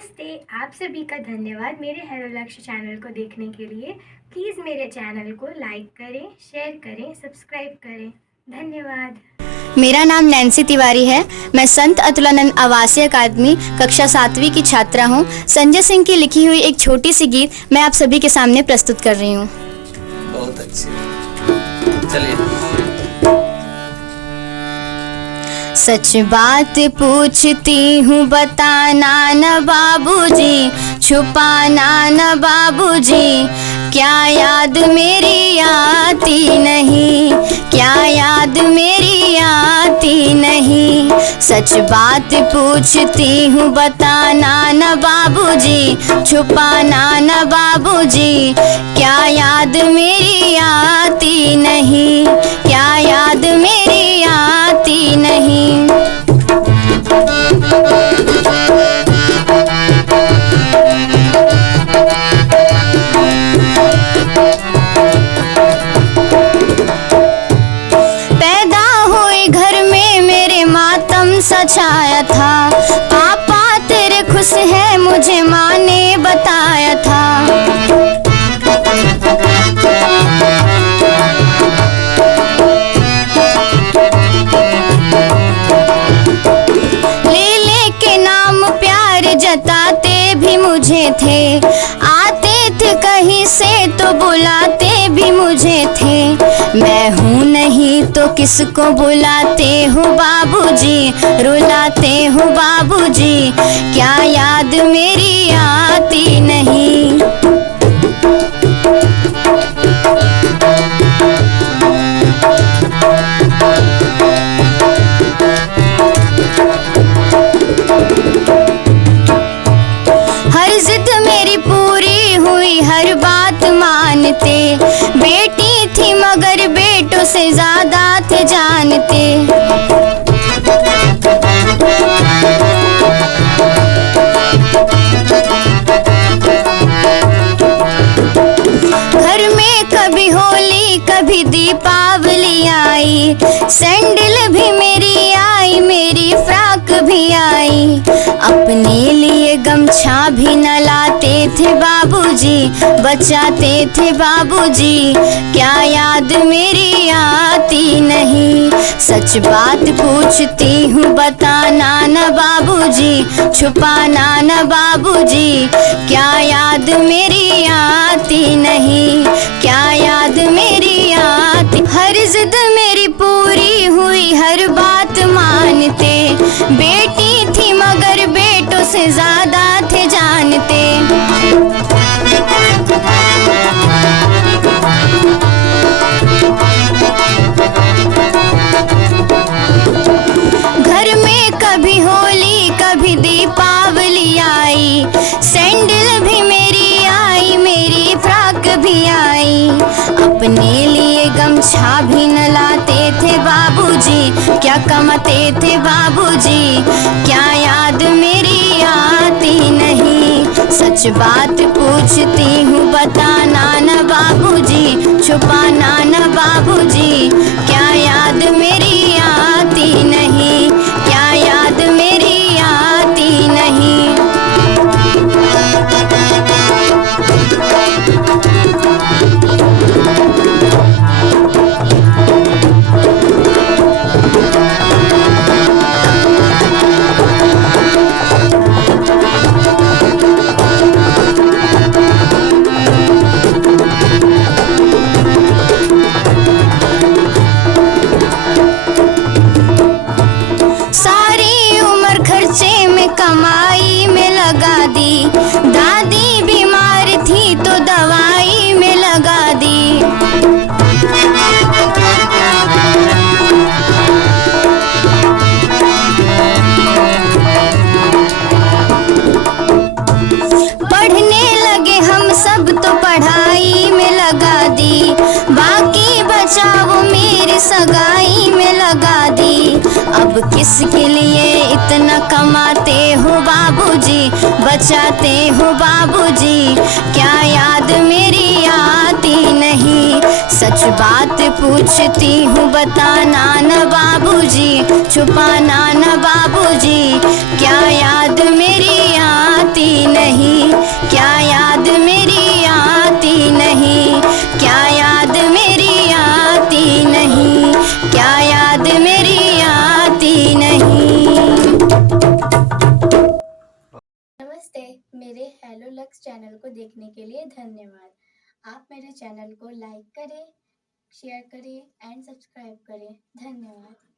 नमस्ते, आप सभी का धन्यवाद मेरे हेलो लक्ष्य चैनल को देखने के लिए। प्लीज़ मेरे चैनल को लाइक करें, शेयर करें, सब्सक्राइब करें। धन्यवाद। मेरा नाम नैन्सी तिवारी है। मैं संत अतुलानंद आवासीय अकादमी कक्षा 7वीं की छात्रा हूँ। संजय सिंह की लिखी हुई एक छोटी सी गीत मैं आप सभी के सामने प्रस्तुत कर रही हूँ। बहुत अच्छे, चलिए। सच बात पूछती हूँ बताना न बाबूजी, छुपाना न बाबूजी, क्या याद मेरी आती नहीं, क्या याद मेरी आती नहीं। सच बात पूछती हूँ बताना न बाबूजी, छुपाना न बाबूजी, क्या याद मेरी आती नहीं, क्या याद मेरी आती नहीं। पैदा हुए घर में मेरे मातम सछाया था, पापा तेरे खुश है मुझे माँ ने बताया था। ले के नाम प्यार जताते भी मुझे थे, आते थे कहीं से तो बुलाते भी मुझे थे। मैं हूँ नहीं तो किसको बुलाते हो बाबूजी, रुलाते हो बाबूजी, क्या याद मेरी आती नहीं। हर जिद मेरी पूरी हुई, हर बात मानते, बेटी थी मगर बेटों से ज्यादा थे जानते। घर में कभी होली कभी दीपावली आई, सैंडल भी मेरी आई, मेरी फ्रॉक भी आई। अपने लिए गमछा भी न लाते थे बाबूजी, बचाते थे बाबूजी, क्या याद मेरी आती नहीं। सच बात पूछती हूँ बताना न बाबूजी, छुपाना न बाबूजी, क्या याद मेरी आती नहीं, क्या याद मेरी आती। हर जिद मेरी पूरी हुई, हर बात मानते, बेटी थी मगर बेटों से ज्यादा थे जानते। घर में कभी होली कभी दीपावली आई, सैंडल भी मेरी आई, मेरी फ्रॉक भी आई। अपने लिए गमछा भी न लाते थे बाबूजी, क्या कमाते थे बाबूजी, क्या याद मेरी आती नहीं। सच बात पूछती हूँ बताना न बाबूजी, छुपाना न बाबूजी, क्या याद मेरी आती नहीं, क्या याद मेरी आती नहीं। सारी उम्र खर्चे में कमाई में लगा दी, दादी बीमार थी तो दवाई में लगा दी। पढ़ने लगे हम सब तो पढ़ाई में लगा दी, बाकी बचा वो मेरी सगाई में लगा दी। अब किसके लिए इतना कमाते हो बाबूजी, बचाते हो बाबूजी, क्या याद मेरी आती नहीं। सच बात पूछती हूँ बताना न बाबूजी, छुपाना न बाबूजी, क्या याद मेरी आती लक्स चैनल को देखने के लिए धन्यवाद। आप मेरे चैनल को लाइक करें, शेयर करें एंड सब्सक्राइब करें। धन्यवाद।